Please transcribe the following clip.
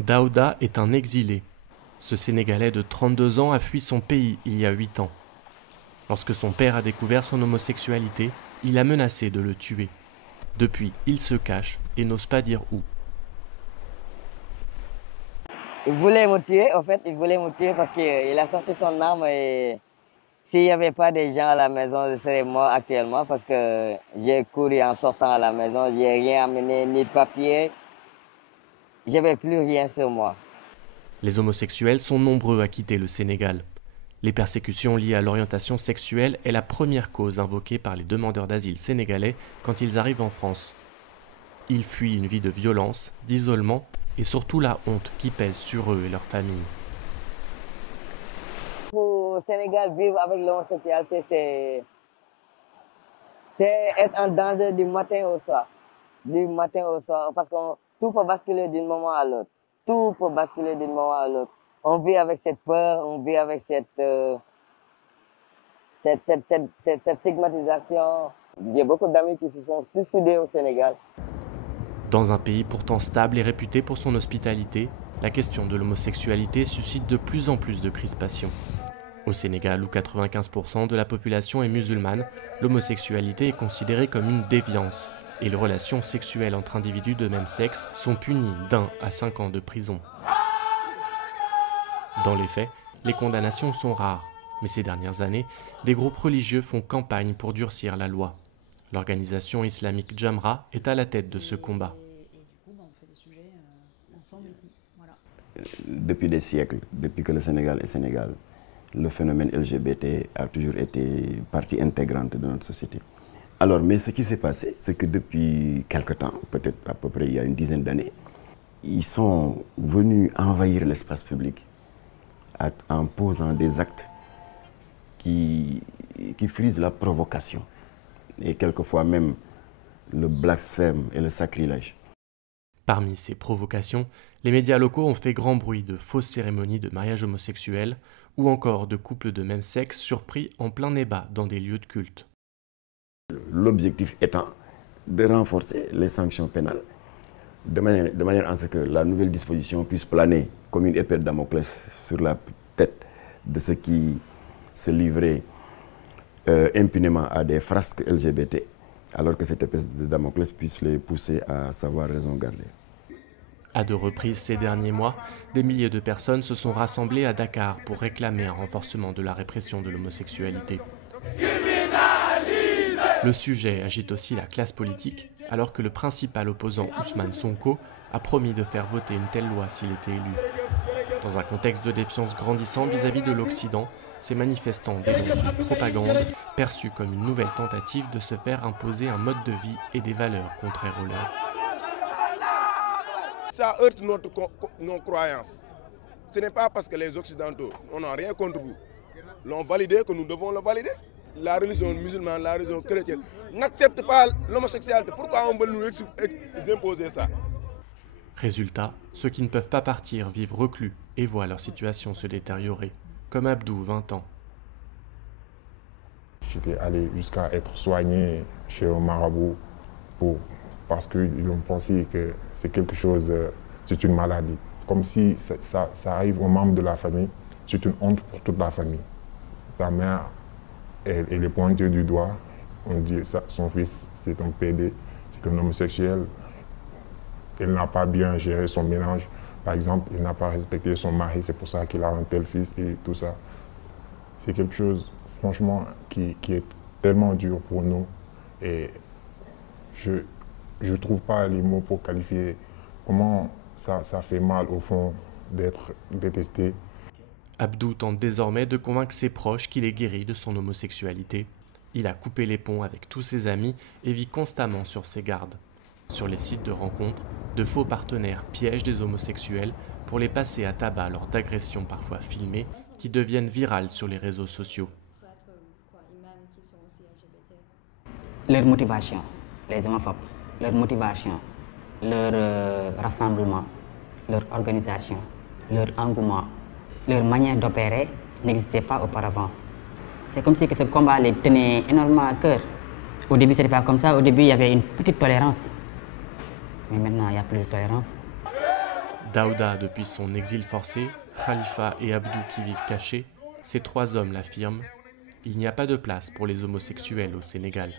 Daouda est un exilé. Ce Sénégalais de 32 ans a fui son pays il y a 8 ans. Lorsque son père a découvert son homosexualité, il a menacé de le tuer. Depuis, il se cache et n'ose pas dire où. Il voulait me tuer, en fait, il voulait me tuer parce qu'il a sorti son arme et s'il n'y avait pas des gens à la maison, je serais mort actuellement parce que j'ai couru en sortant à la maison, j'ai rien amené, ni de papier, j'avais plus rien sur moi. Les homosexuels sont nombreux à quitter le Sénégal. Les persécutions liées à l'orientation sexuelle est la première cause invoquée par les demandeurs d'asile sénégalais quand ils arrivent en France. Ils fuient une vie de violence, d'isolement et surtout la honte qui pèse sur eux et leurs familles. Au Sénégal, vivre avec l'homosexualité, c'est être en danger du matin au soir. Du matin au soir, parce que tout peut basculer d'un moment à l'autre. Tout peut basculer d'un moment à l'autre. On vit avec cette peur, on vit avec cette stigmatisation. J'ai beaucoup d'amis qui se sont suicidés au Sénégal. Dans un pays pourtant stable et réputé pour son hospitalité, la question de l'homosexualité suscite de plus en plus de crispations. Au Sénégal, où 95% de la population est musulmane, l'homosexualité est considérée comme une déviance et les relations sexuelles entre individus de même sexe sont punies d'1 à 5 ans de prison. Dans les faits, les condamnations sont rares, mais ces dernières années, des groupes religieux font campagne pour durcir la loi. L'organisation islamique Jamra est à la tête de ce combat. Depuis des siècles, depuis que le Sénégal est Sénégal, le phénomène LGBT a toujours été partie intégrante de notre société. Alors, mais ce qui s'est passé, c'est que depuis quelque temps, peut-être à peu près il y a une dizaine d'années, ils sont venus envahir l'espace public en posant des actes qui frisent la provocation et quelquefois même le blasphème et le sacrilège. Parmi ces provocations, les médias locaux ont fait grand bruit de fausses cérémonies de mariage homosexuel ou encore de couples de même sexe surpris en plein débat dans des lieux de culte. L'objectif étant de renforcer les sanctions pénales de manière à ce que la nouvelle disposition puisse planer comme une épée de Damoclès sur la tête de ceux qui se livraient impunément à des frasques LGBT, alors que cette épée de Damoclès puisse les pousser à savoir raison garder. À 2 reprises ces derniers mois, des milliers de personnes se sont rassemblées à Dakar pour réclamer un renforcement de la répression de l'homosexualité. Le sujet agite aussi la classe politique, alors que le principal opposant Ousmane Sonko a promis de faire voter une telle loi s'il était élu. Dans un contexte de défiance grandissant vis-à-vis de l'Occident, ces manifestants dénoncent une propagande perçue comme une nouvelle tentative de se faire imposer un mode de vie et des valeurs contraires aux leurs. Ça heurte nos croyances. Ce n'est pas parce que les Occidentaux, on n'a rien contre vous, l'ont validé que nous devons le valider. La religion musulmane, la religion chrétienne n'accepte pas l'homosexualité. Pourquoi on veut nous imposer ça? Résultat, ceux qui ne peuvent pas partir vivent reclus et voient leur situation se détériorer, comme Abdou, 20 ans. J'étais allé jusqu'à être soigné chez un marabout parce qu'ils ont pensé que c'est quelque chose, c'est une maladie. Comme si ça arrive aux membres de la famille, c'est une honte pour toute la famille. La mère, elle est pointée du doigt, on dit que son fils c'est un PD, c'est un homosexuel. Elle n'a pas bien géré son ménage. Par exemple, il n'a pas respecté son mari, c'est pour ça qu'il a un tel fils et tout ça. C'est quelque chose, franchement, qui est tellement dur pour nous. Et je ne trouve pas les mots pour qualifier comment ça fait mal, au fond, d'être détesté. Abdou tente désormais de convaincre ses proches qu'il est guéri de son homosexualité. Il a coupé les ponts avec tous ses amis et vit constamment sur ses gardes. Sur les sites de rencontres, de faux partenaires piègent des homosexuels pour les passer à tabac lors d'agressions parfois filmées qui deviennent virales sur les réseaux sociaux. Leur motivation, les homophobes, leur motivation, leur rassemblement, leur organisation, leur engouement, leur manière d'opérer n'existait pas auparavant. C'est comme si ce combat les tenait énormément à cœur. Au début, ce n'était pas comme ça. Au début, il y avait une petite tolérance. Mais maintenant, il n'y a plus de tolérance. Daouda depuis son exil forcé, Khalifa et Abdou qui vivent cachés, ces trois hommes l'affirment, il n'y a pas de place pour les homosexuels au Sénégal.